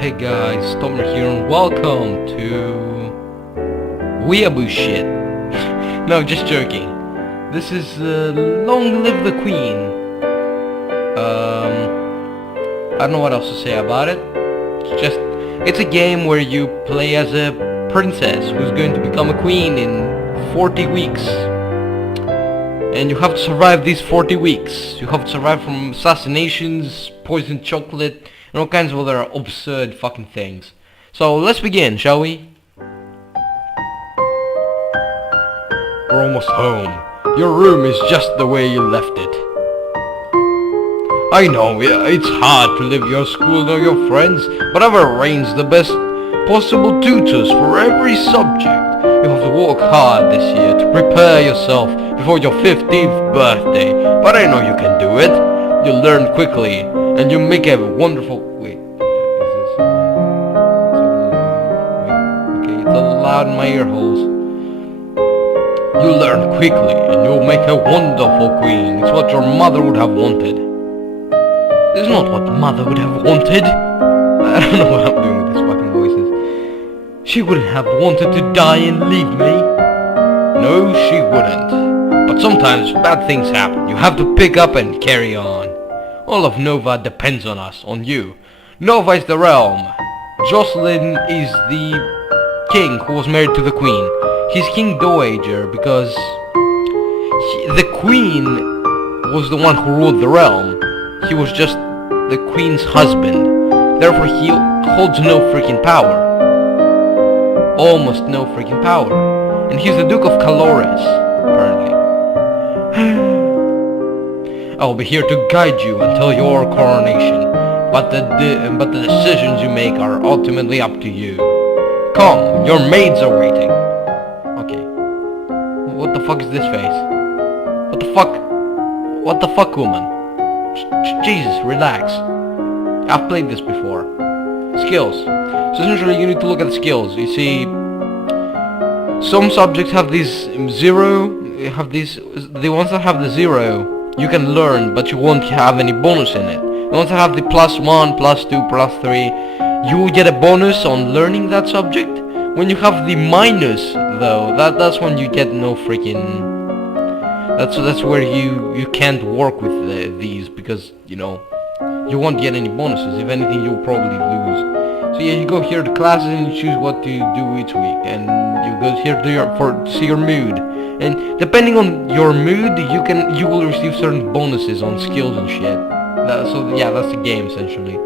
Hey guys, Tomer here and welcome to Weeaboo shit. No, just joking. This is Long Live the Queen. I don't know what else to say about it. It's a game where you play as a princess who's going to become a queen in 40 weeks. And you have to survive these 40 weeks. You have to survive from assassinations, poisoned chocolate, and all kinds of other absurd fucking things. So let's begin, shall we? We're almost home. Your room is just the way you left it. I know, it's hard to leave your school or your friends, but I've arranged the best possible tutors for every subject. You have to work hard this year to prepare yourself before your 15th birthday, but I know you can do it. You'll learn quickly, and you make a wonderful... Wait, is this... Okay, it's a little loud in my ear holes. You'll learn quickly, and you'll make a wonderful queen. It's what your mother would have wanted. It's not what mother would have wanted. I don't know what I'm doing with these fucking voices. She wouldn't have wanted to die and leave me. No, she wouldn't. But sometimes bad things happen. You have to pick up and carry on. All of Nova depends on us, on you. Nova is the realm. Jocelyn is the king who was married to the queen. He's King Dowager because the queen was the one who ruled the realm. He was just the queen's husband. Therefore he holds no freaking power. Almost no freaking power. And he's the Duke of Calores, apparently. I will be here to guide you until your coronation, but the decisions you make are ultimately up to you. Come, your maids are waiting. Okay. What the fuck is this face? What the fuck? What the fuck, woman? Jesus, relax. I've played this before. Skills. So essentially you need to look at the skills. You see, some subjects have these the ones that have the 0, you can learn, but you won't have any bonus in it. The ones that have the +1, +2, +3, you will get a bonus on learning that subject. When you have the minus, though, that's when you get no freaking... That's where you can't work with these, because, you know, you won't get any bonuses. If anything, you'll probably lose. So yeah, you go here to classes and you choose what to do each week, and you go here to see your mood. And depending on your mood, you will receive certain bonuses on skills and shit. So yeah, that's the game essentially.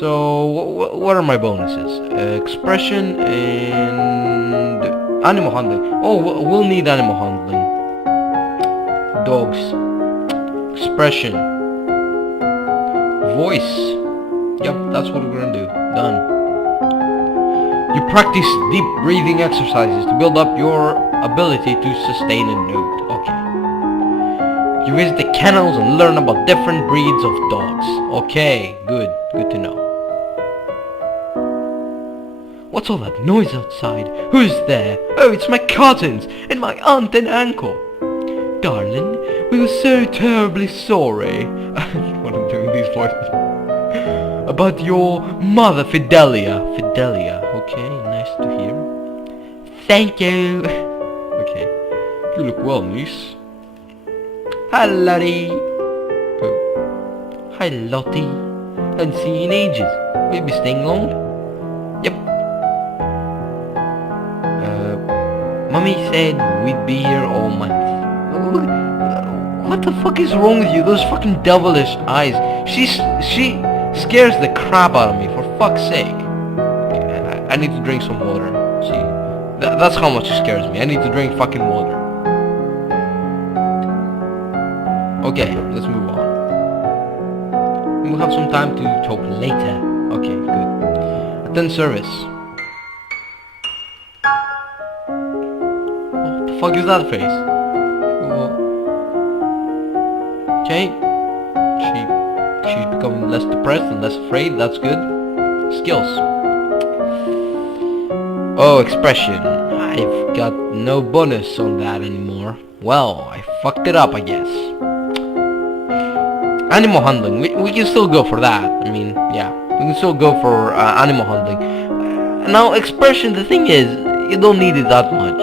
So what are my bonuses? Expression and animal handling. Oh, we'll need animal handling. Dogs. Expression. Voice. Yep, that's what we're gonna do. Done. You practice deep breathing exercises to build up your ability to sustain a note. Okay. You visit the kennels and learn about different breeds of dogs. Okay, good to know. What's all that noise outside? Who's there? Oh, it's my cousins and my aunt and uncle. Darling, we were so terribly sorry. I don't know what I'm doing these voices. About your mother, Fidelia. Fidelia, okay, nice to hear. Thank you. Okay. You look well, niece. Hi, Lottie. Oh. Hi, Lottie. Haven't seen you in ages. Will you be staying long? Yep. Mommy said we'd be here all month. What the fuck is wrong with you? Those fucking devilish eyes. She scares the crap out of me, for fuck's sake. Okay, I need to drink some water. See, that's how much she scares me. I need to drink fucking water. Okay, let's move on. We'll have some time to talk later. Okay, good. Attend service. What the fuck is that face? Okay. She's becoming less depressed and less afraid. That's good. Skills. Oh, expression. I've got no bonus on that anymore. Well, I fucked it up, I guess. Animal handling. We can still go for that. I mean, yeah. We can still go for animal handling. Now, expression, the thing is, you don't need it that much.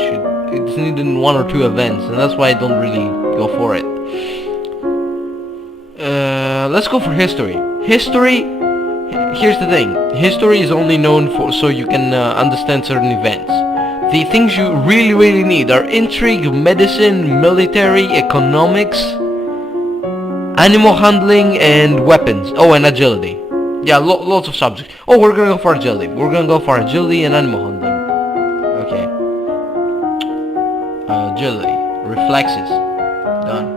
It's needed in 1 or 2 events, and that's why I don't really go for it. Let's go for history. History, here's the thing. History is only known for so you can understand certain events. The things you really need are intrigue, medicine, military, economics, animal handling, and weapons. Oh, and agility. Yeah, lots of subjects. Oh, we're gonna go for agility. We're gonna go for agility and animal handling. Okay. Agility. Reflexes. Done.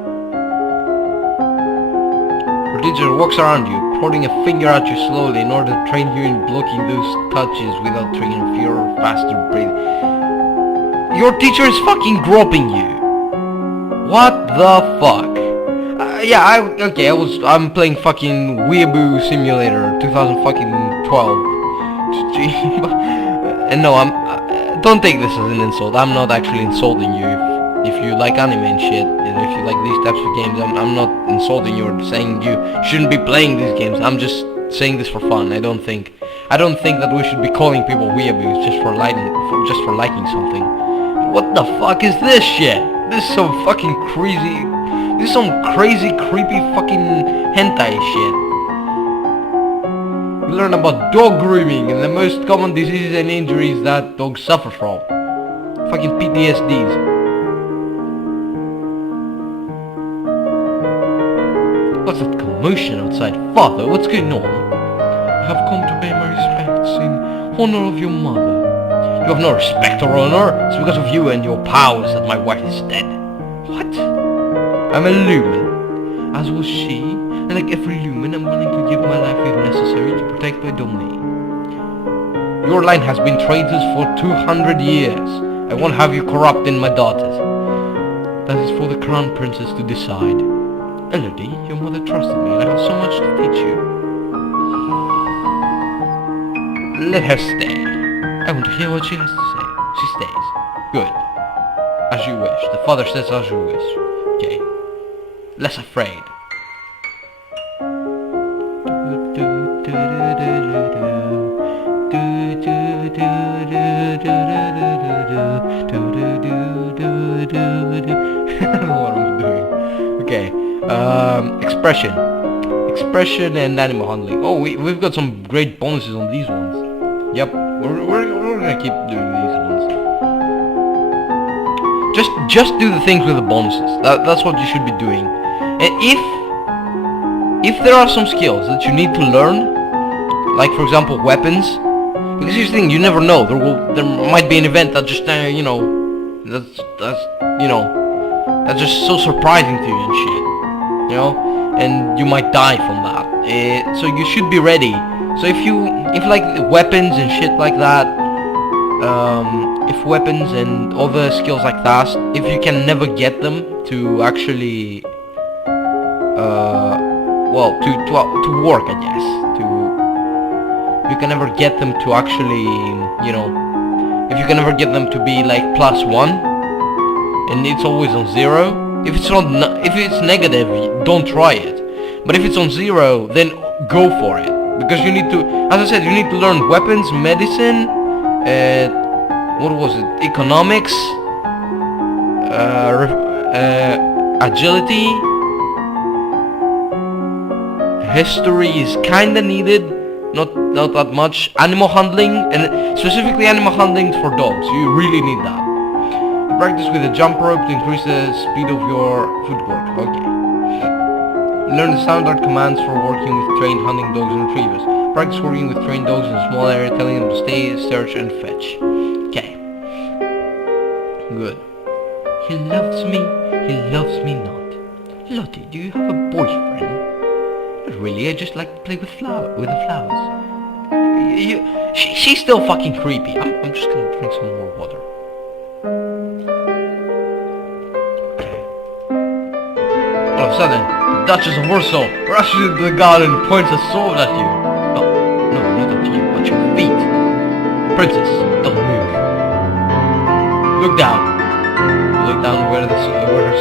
Your teacher walks around you, prodding a finger at you slowly in order to train you in blocking those touches without triggering fear or faster breathing. Your teacher is fucking groping you. What the fuck? I'm playing fucking Weeaboo Simulator 2012. And no, don't take this as an insult. I'm not actually insulting you. If you like anime and shit, and if you like these types of games, I'm not insulting you or saying you shouldn't be playing these games. I'm just saying this for fun. I don't think that we should be calling people weeaboos just for liking something. What the fuck is this shit? This is some fucking crazy. This is some crazy, creepy fucking hentai shit. We learn about dog grooming and the most common diseases and injuries that dogs suffer from. Fucking PTSDs. What's that commotion outside? Father, what's going on? I have come to pay my respects in honor of your mother. You have no respect or honor. It's because of you and your powers that my wife is dead. What? I'm a lumen, as was she, and like every lumen, I'm willing to give my life if necessary to protect my domain. Your line has been traitors for 200 years. I won't have you corrupting my daughters. That is for the crown princess to decide. Elodie, your mother trusted me, and I have so much to teach you. Let her stay. I want to hear what she has to say. She stays. Good. As you wish. The father says as you wish. Okay. Less afraid. I don't know what I'm doing. Okay. Expression and animal handling. Oh, we've got some great bonuses on these ones. Yep, we're gonna keep doing these ones. Just do the things with the bonuses. That's what you should be doing. And if there are some skills that you need to learn, like for example weapons, because here's the thing, you never know. There might be an event that just that's just so surprising to you and shit. You know, and you might die from that. So you should be ready. So if like weapons and shit like that, if weapons and other skills like that, if you can never get them to actually, to work, I guess, you can never get them to actually, if you can never get them to be like +1, and it's always on 0. If it's negative, don't try it. But if it's on 0, then go for it. Because you need to, as I said, you need to learn weapons, medicine, economics, agility. History is kinda needed, not that much. Animal handling, and specifically animal handling for dogs. You really need that. Practice with a jump rope to increase the speed of your footwork. Okay. Learn the standard commands for working with trained hunting dogs and retrievers. Practice working with trained dogs in a small area, telling them to stay, search, and fetch. Okay. Good. He loves me not. Lottie, do you have a boyfriend? Not really, I just like to play with the flowers. She's still fucking creepy. I'm just gonna drink some more water. All of a sudden, the Duchess of Warsaw rushes into the garden and points a sword at you. No, not at you, at your feet. Princess, don't move. Look down. You look down where her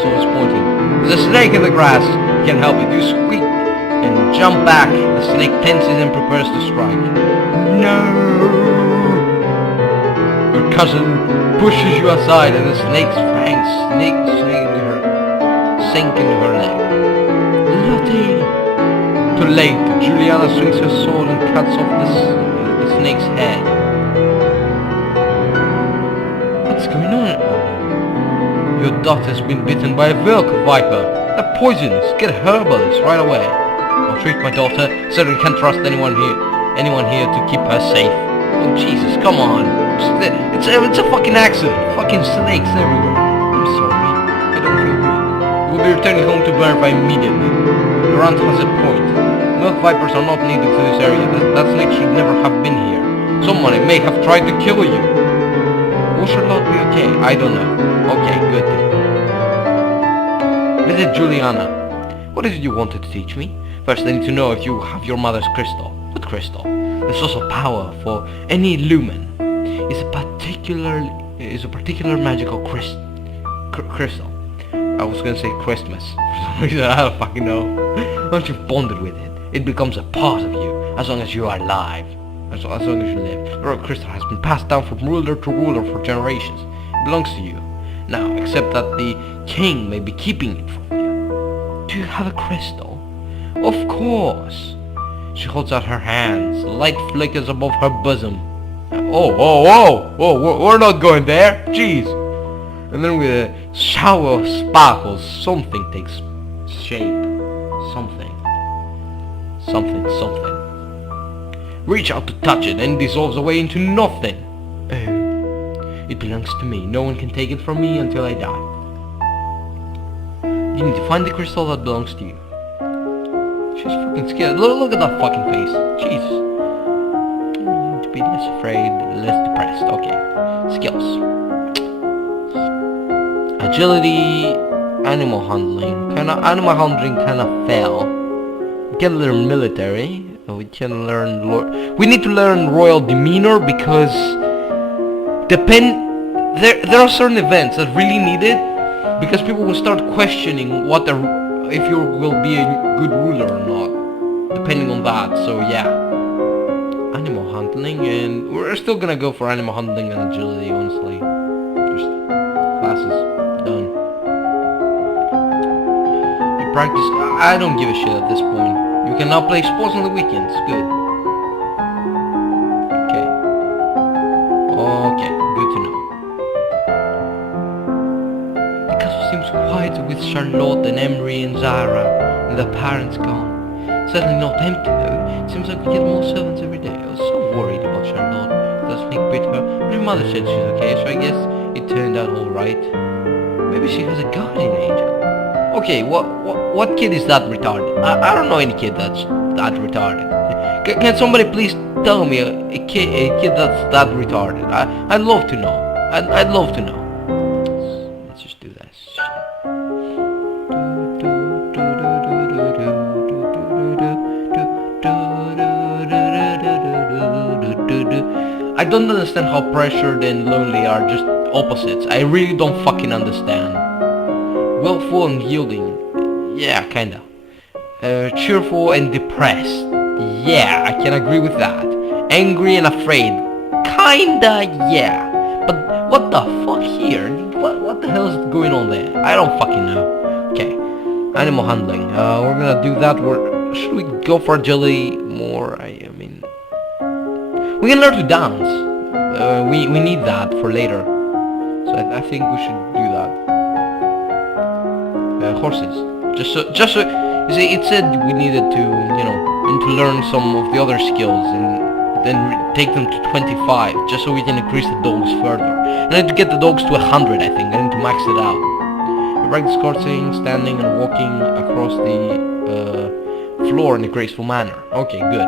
sword is pointing. There's a snake in the grass. You can't help it. You squeak and jump back. The snake tenses and prepares to strike. No! Your cousin pushes you aside and the snake's fangs sink into her leg. Lottie! Too late. Juliana swings her sword and cuts off the snake's head. What's going on? Your daughter's been bitten by a Velk viper. They're poisonous. Get a herbalist right away. I'll treat my daughter. Certainly can't trust anyone here to keep her safe. Oh Jesus, come on. It's a fucking accident. Fucking snakes everywhere. I'm sorry. I don't feel good. We'll be returning home to verify immediately. Your aunt has a point. Milk vipers are not native to this area. That snake should never have been here. Someone may have tried to kill you. Will Charlotte be okay? I don't know. Okay, good. Visit Juliana. What is it you wanted to teach me? First, I need to know if you have your mother's crystal. What crystal? The source of power for any lumen is a particular magical crystal. I was gonna say Christmas. For some reason, I don't fucking know. Once you've bonded with it, it becomes a part of you, as long as you are alive. As long as you live. The royal crystal has been passed down from ruler to ruler for generations. It belongs to you. Now, except that the king may be keeping it from you. Do you have a crystal? Of course. She holds out her hands. Light flickers above her bosom. Oh, we're not going there. Jeez. And then with a shower of sparkles, something takes shape. Something. Reach out to touch it and it dissolves away into nothing. It belongs to me. No one can take it from me until I die. You need to find the crystal that belongs to you. She's fucking scared. Look at that fucking face. Jesus. You need to be less afraid, less depressed. Okay. Skills. Agility, animal handling. Animal handling kinda fell. We can learn military. We can learn we need to learn royal demeanor because there are certain events that really need it because people will start questioning if you will be a good ruler or not, depending on that. So yeah, animal handling, and we're still gonna go for animal handling and agility. Honestly, just classes done. You practice. I don't give a shit at this point. You can now play sports on the weekends. Good. Okay, good to know. The castle seems quiet with Charlotte and Emery and Zara and their parents gone. Certainly not empty though. Seems like we get more servants every day. I was so worried about Charlotte. That snake bit her. But her mother said she's okay, so I guess it turned out alright. Maybe she has a guardian angel. Okay, what kid is that retarded? I don't know any kid that's that retarded. Can somebody please tell me a kid that's that retarded? I'd love to know. I'd love to know. Let's just do that shit. I don't understand how pressured and lonely are just opposites. I really don't fucking understand. Willful and yielding. Yeah, kinda. Cheerful and depressed. Yeah, I can agree with that. Angry and afraid. Kinda, yeah. But what the fuck here? What the hell is going on there? I don't fucking know. Okay. Animal handling. We're gonna do that. Should we go for agility more? I mean... We can learn to dance. We need that for later. So I think we should do that. Horses. Just so you see, it said we needed to, and to learn some of the other skills and then take them to 25, just so we can increase the dogs further. And then to get the dogs to 100, I think, and to max it out. We practice coursing, standing, and walking across the floor in a graceful manner. Okay, good.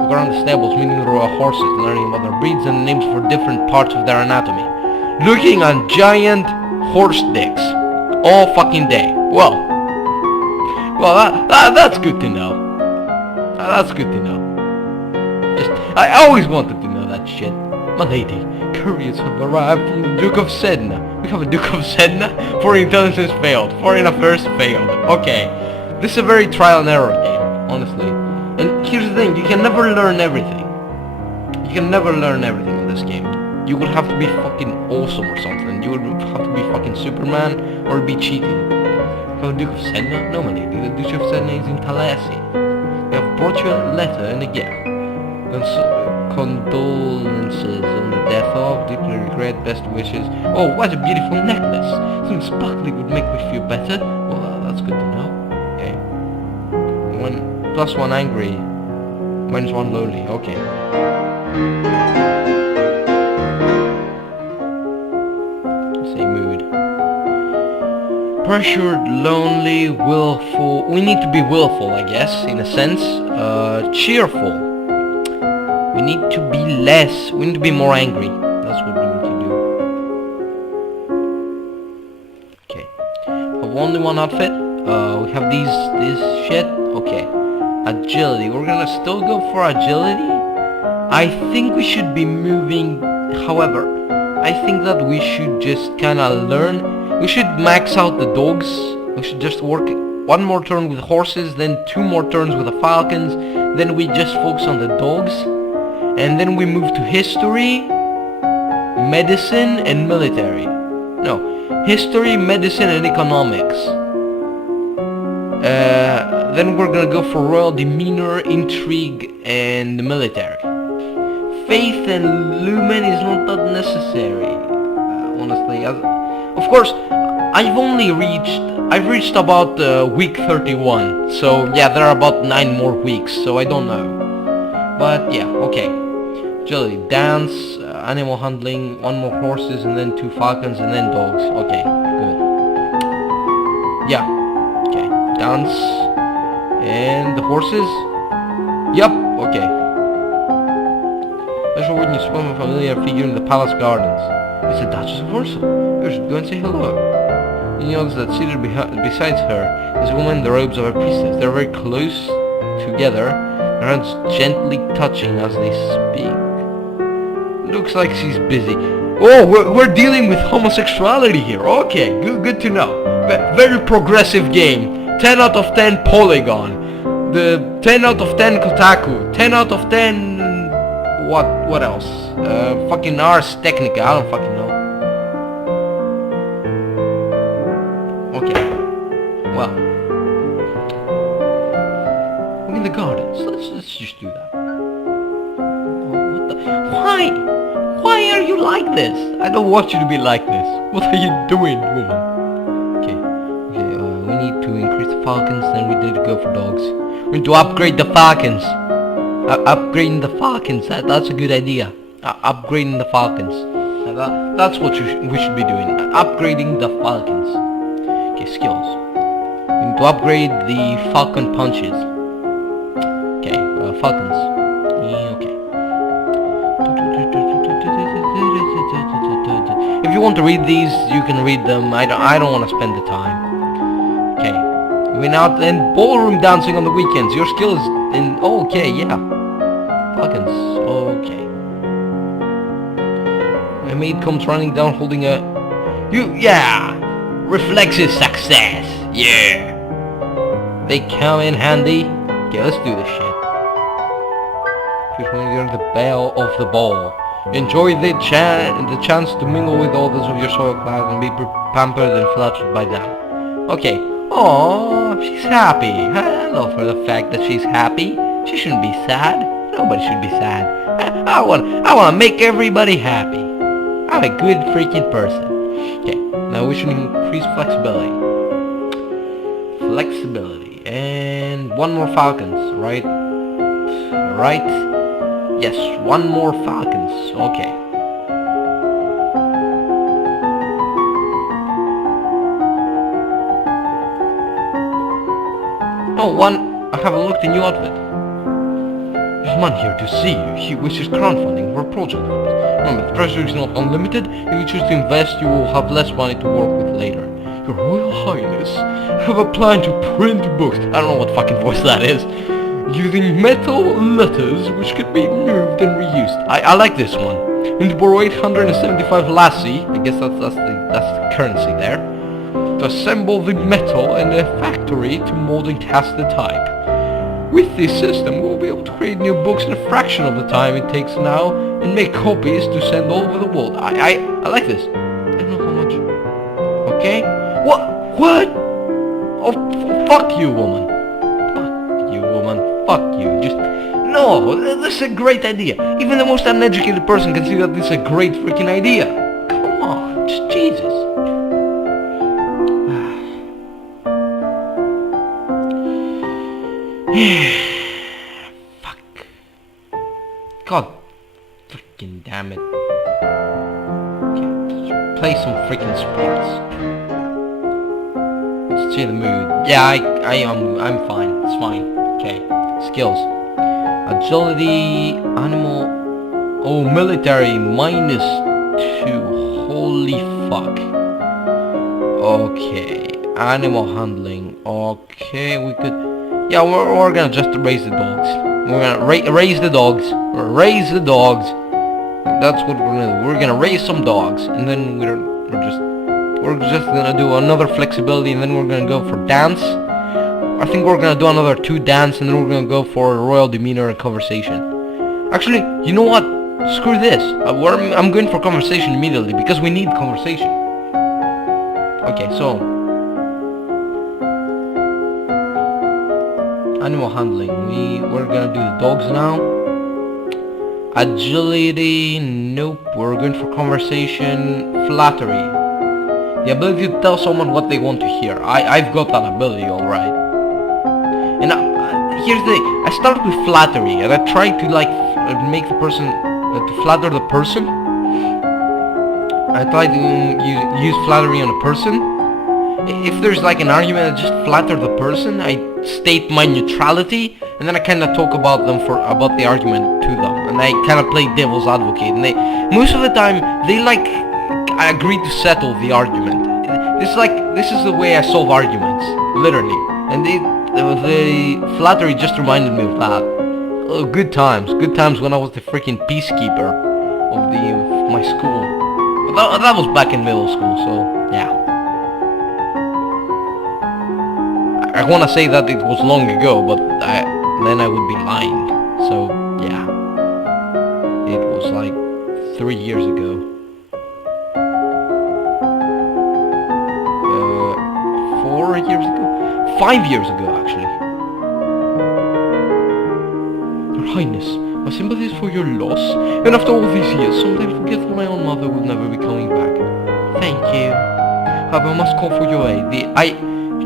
Walk around the stables, meeting the royal horses, learning about their breeds and names for different parts of their anatomy. Looking at giant horse dicks all fucking day. Well, that's good to know. That's good to know. I always wanted to know that shit. My lady, couriers have arrived from the Duke of Sedna. We have a Duke of Sedna? Foreign intelligence failed. Foreign affairs failed. Okay. This is a very trial and error game. honestly. And here's the thing, you can never learn everything. You can never learn everything in this game. You would have to be fucking awesome or something. You would have to be fucking Superman or be cheating. The Duke of Sedna? No, my lady, the Duke of Sedna is in Talassi. We have brought you a letter and a gift. Condolences on the death of, deeply regret, best wishes. Oh, what a beautiful necklace! Some sparkling would make me feel better. Well, that's good to know. Okay. +1 angry, -1 lonely. Okay. Say mood. Pressured, lonely, willful. We need to be willful, I guess, in a sense. Cheerful. We need to be less. We need to be more angry. That's what we need to do. Okay. Have only one outfit. We have this shit. Okay. Agility. We're gonna still go for agility. I think we should be moving. However, I think that we should just kinda learn. We should max out the dogs. We should just work one more turn with horses, then 2 more turns with the falcons. Then we just focus on the dogs. And then we move to history, medicine, and military. No, history, medicine, and economics. Then we're gonna go for royal demeanor, intrigue, and the military. Faith and lumen is not that necessary, honestly. Of course, I've reached about week 31. So yeah, there are about 9 more weeks. So I don't know. But yeah, okay. Agility, dance, animal handling, 1 more horses, and then 2 falcons, and then dogs. Okay, good. Yeah, okay. Dance, and the horses. Yup, okay. Special witness from a familiar figure in the palace gardens. It's the Duchess of Warsaw. You should go and say hello. You notice that seated beside her is a woman in the robes of a priestess. They're very close together. Her hands gently touching as they speak. Looks like she's busy. Oh, we're dealing with homosexuality here. Okay, good to know. Very progressive game. 10 out of 10 Polygon. The 10 out of 10 Kotaku. 10 out of 10... What else? Fucking Ars Technica. I don't fucking know. Okay. Well. In the gardens. Let's just do that. Oh, what the? Why are you like this? I don't want you to be like this. What are you doing, woman? Okay. We need to increase the falcons. Then we need to go for dogs. We need to upgrade the falcons. Upgrading the falcons. That's a good idea. Upgrading the falcons. That's what we should be doing. Upgrading the falcons. Okay, skills. We need to upgrade the falcon punches. Okay, falcons. Yeah, okay. If you want to read these, you can read them. I don't want to spend the time. Okay. We now and ballroom dancing on the weekends. Your skill is in. Oh, okay, yeah. Falcons. Okay. My maid comes running down holding a. Yeah. Reflexive success. Yeah. They come in handy. Okay, let's do this shit. When you're the belle of the ball. Enjoy the chance to mingle with others of your soil class and be pampered and flattered by them. Okay. Oh, she's happy. I love her the fact that she's happy. She shouldn't be sad. Nobody should be sad. I want to make everybody happy. I'm a good freaking person. Okay. Now we should increase flexibility. Flexibility. And 1 more falcons, right? Right? Yes, 1 more falcons. Okay. Oh, I haven't looked in your outfit. There's a man here to see you. He wishes crowdfunding for a project. Remember, the pressure is not unlimited. If you choose to invest, you will have less money to work with later. Your Royal Highness, I have a plan to print books. I don't know what fucking voice that is. Using metal letters which can be moved and reused. I like this one. And to borrow 875 lassie, I guess that's the currency there, to assemble the metal in a factory to mold and cast the type. With this system, we'll be able to create new books in a fraction of the time it takes now and make copies to send all over the world. I like this. I don't know how much. Okay? What? What? Oh, fuck you, woman. Fuck you, woman. Fuck you. Just... No, this is a great idea. Even the most uneducated person can see that this is a great freaking idea. Come on, just Jesus. Fuck. God freaking damn it. Okay, play some freaking sports. Let's change the mood. Yeah, I'm fine. It's fine. Okay. Skills. Agility, animal, oh, military, -2, holy fuck. Okay, animal handling, okay, we could, yeah, we're gonna just raise the dogs. We're gonna raise the dogs, raise the dogs, that's what we're gonna do. We're gonna raise some dogs, and then we're just gonna do another flexibility, and then we're gonna go for dance. I think we're gonna do another 2 dance, and then we're gonna go for royal demeanor and conversation. Actually, you know what? Screw this. I'm going for conversation immediately because we need conversation. Okay, so animal handling. We're gonna do the dogs now. Agility. Nope. We're going for conversation. Flattery. The ability to tell someone what they want to hear. I've got that ability, alright. And here's the thing, I started with flattery, and I tried to like make the person, to flatter the person. I tried to use flattery on a person. If there's like an argument, I just flatter the person, I state my neutrality, and then I kind of talk about them about the argument to them, and I kind of play devil's advocate, and most of the time, they like, I agree to settle the argument. This is the way I solve arguments, literally, and the flattery just reminded me of that. Oh, good times when I was the freaking peacekeeper of my school. But that was back in middle school, so yeah. I want to say that it was long ago, but then I would be lying. So yeah, it was like 3 years ago. 4 years ago. 5 years ago, actually. Your Highness, my sympathies for your loss, and after all these years, sometimes forget that my own mother will never be coming back. Thank you. However, I must call for your aid.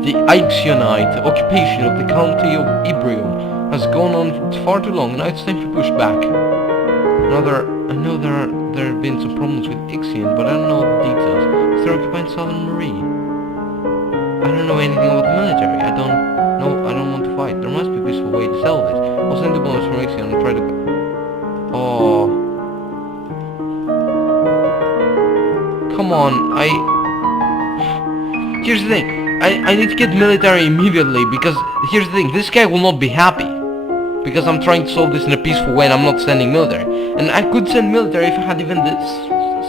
The Ixionite occupation of the county of Ibrium has gone on far too long, and now it's time to push back. I know there have been some problems with Ixion, but I don't know the details. They're occupying Southern Marie. I don't know anything about the military. I don't want to fight. There must be a peaceful way to sell this. I'll send the bonus from Ixion and try to... Oh. Come on, Here's the thing. I need to get military immediately, because here's the thing. This guy will not be happy. Because I'm trying to solve this in a peaceful way and I'm not sending military. And I could send military if I had even the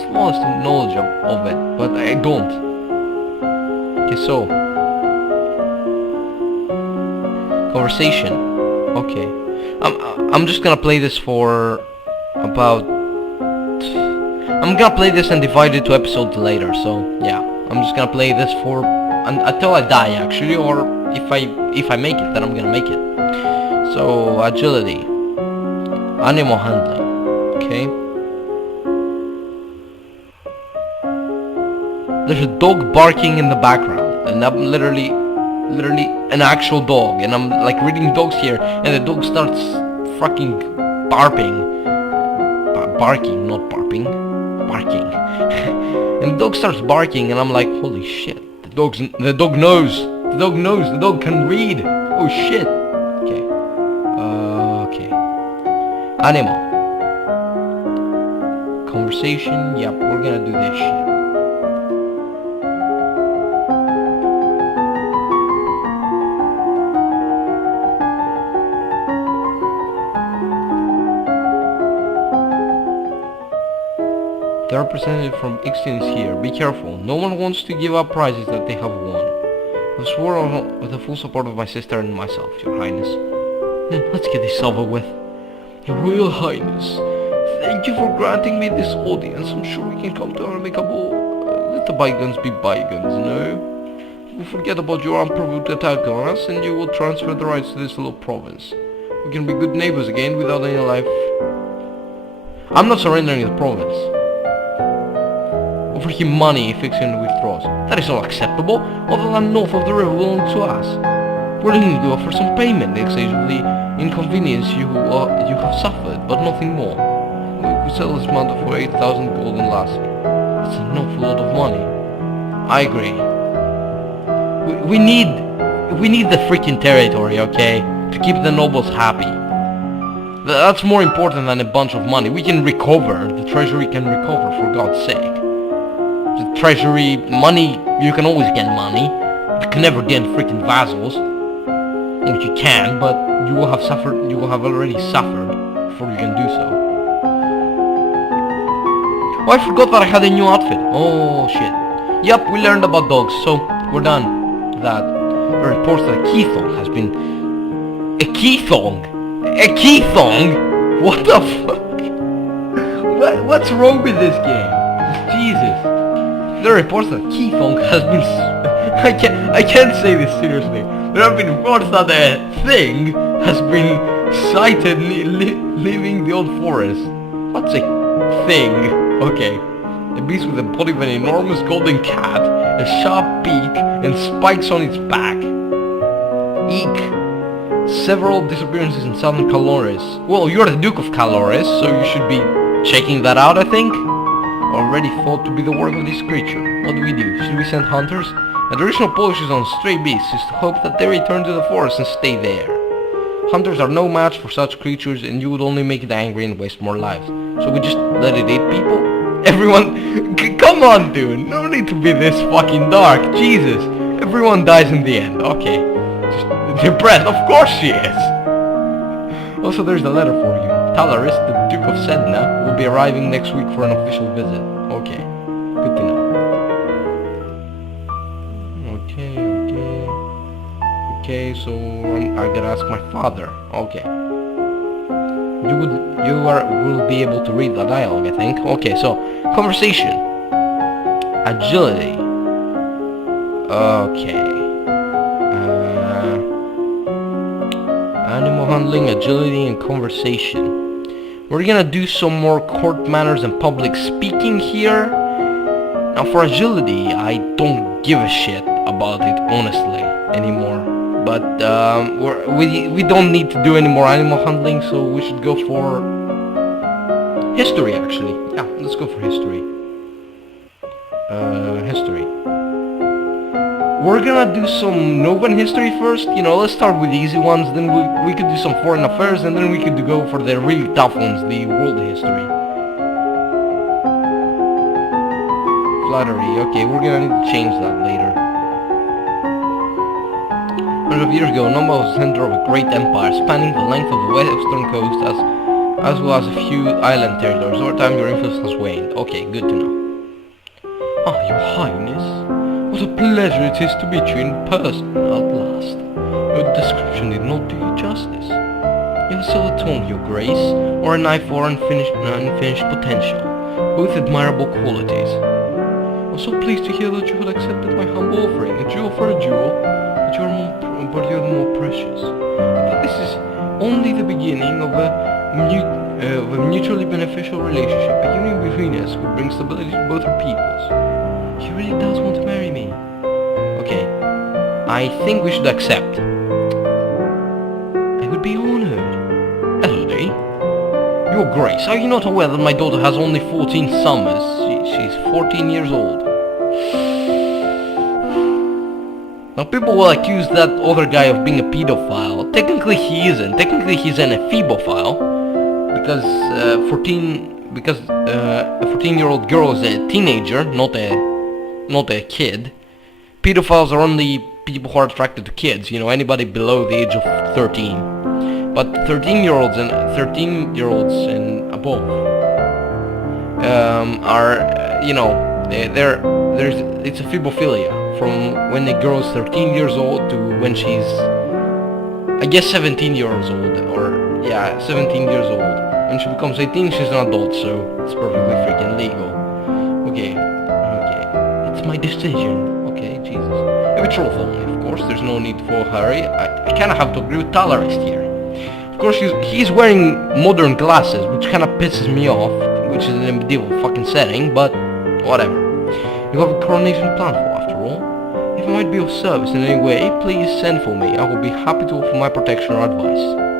smallest knowledge of it. But I don't. Okay, so... Conversation. Okay. I'm just gonna play this for about... I'm gonna play this and divide it to episodes later, so yeah. I'm just gonna play this for... until I die, actually, or if I make it, then I'm gonna make it. So, agility. Animal handling. Okay. There's a dog barking in the background, and I'm literally an actual dog, and I'm like reading dogs here, and the dog starts fucking barking, not barking, barking, and the dog starts barking, and I'm like, holy shit, the dog knows, the dog can read, oh shit, okay, animal, conversation, yep, we're gonna do this shit. The representative from Ixion is here. Be careful. No one wants to give up prizes that they have won. I swore with the full support of my sister and myself, Your Highness. Let's get this over with. Your Royal Highness, thank you for granting me this audience. I'm sure we can come to an amicable... let the bygones be bygones, We'll forget about your unprovoked attack on us, and you will transfer the rights to this little province. We can be good neighbors again without any life. I'm not surrendering the province. Offer him money if Ixion withdraws. That is not acceptable. All the land north of the river belongs to us. We're willing to offer some payment in exchange of the inconvenience you have suffered, but nothing more. We could sell this matter for 8,000 golden lassie. That's an awful lot of money. I agree. We need the freaking territory, okay? To keep the nobles happy. That's more important than a bunch of money. We can recover. The treasury can recover, for God's sake. The treasury, money, you can always get money. You can never get freaking vassals. Well, you can, but you will have already suffered before you can do so. Oh, I forgot that I had a new outfit. Oh, shit. Yep, we learned about dogs, so we're done. That reports that a Keithong has been... A Keithong? A Keithong? What the fuck? What's wrong with this game? Jesus. There are reports that Keithong has been... I can't say this seriously. There have been reports that a thing has been sighted leaving the old forest. What's a thing? Okay. A beast with the body of an enormous golden cat, a sharp beak, and spikes on its back. Eek. Several disappearances in southern Calores. Well, you're the Duke of Calores, so you should be checking that out, I think. Already thought to be the work of this creature. What do we do? Should we send hunters? The traditional policy on stray beasts is to hope that they return to the forest and stay there. Hunters are no match for such creatures, and you would only make it angry and waste more lives. So we just let it eat people? Everyone... come on, dude! No need to be this fucking dark, Jesus! Everyone dies in the end, okay. Just depressed, of course she is! Also, there's a letter for you. Talaris, the Duke of Sedna, will be arriving next week for an official visit. Okay, good to know. Okay, so I gotta ask my father. Okay. You will be able to read the dialogue, I think. Okay, so conversation, agility. Okay. Animal handling, agility, and conversation. We're gonna do some more court manners and public speaking here. Now for agility, I don't give a shit about it honestly anymore. But we don't need to do any more animal handling, so we should go for history actually. Yeah, let's go for history. History. We're gonna do some Novan history first. You know, let's start with the easy ones, then we could do some foreign affairs, and then we could go for the really tough ones, the world history. Flattery, okay, we're gonna need to change that later. Hundreds of years ago, Nomba was the center of a great empire spanning the length of the western coast as well as a few island territories. Over time your influence has waned. Okay, good to know. Ah, your highness. What a pleasure it is to meet you in person at last. Your description did not do you justice. You have still a tongue, your grace, or an eye for unfinished potential. Both admirable qualities. I'm so pleased to hear that you had accepted my humble offering, a jewel for a jewel, but you're more precious. But this is only the beginning of a mutually beneficial relationship. A union between us would bring stability to both our peoples. He really does want to marry me. Okay, I think we should accept. I would be honored. Elodie? Your Grace, are you not aware that my daughter has only 14 summers? She's 14 years old. Now people will accuse that other guy of being a pedophile. Technically he isn't. Technically he's an ephebophile. Because a 14-year-old girl is a teenager, not a kid. Pedophiles are only people who are attracted to kids, you know, anybody below the age of 13. But 13-year-olds and above are, you know, it's a ephebophilia from when a girl is 13 years old to when she's I guess 17 years old, or yeah, 17 years old. When she becomes 18, she's an adult, so it's perfectly freaking legal. Okay, it's my decision. Okay, Jesus. A bit troll only, of course. There's no need for hurry. I kind of have to agree with Talarist here. Of course, he's wearing modern glasses, which kind of pisses me off, which is in a medieval fucking setting, but whatever. You have a coronation plan for, after all. If I might be of service in any way, please send for me. I will be happy to offer my protection or advice.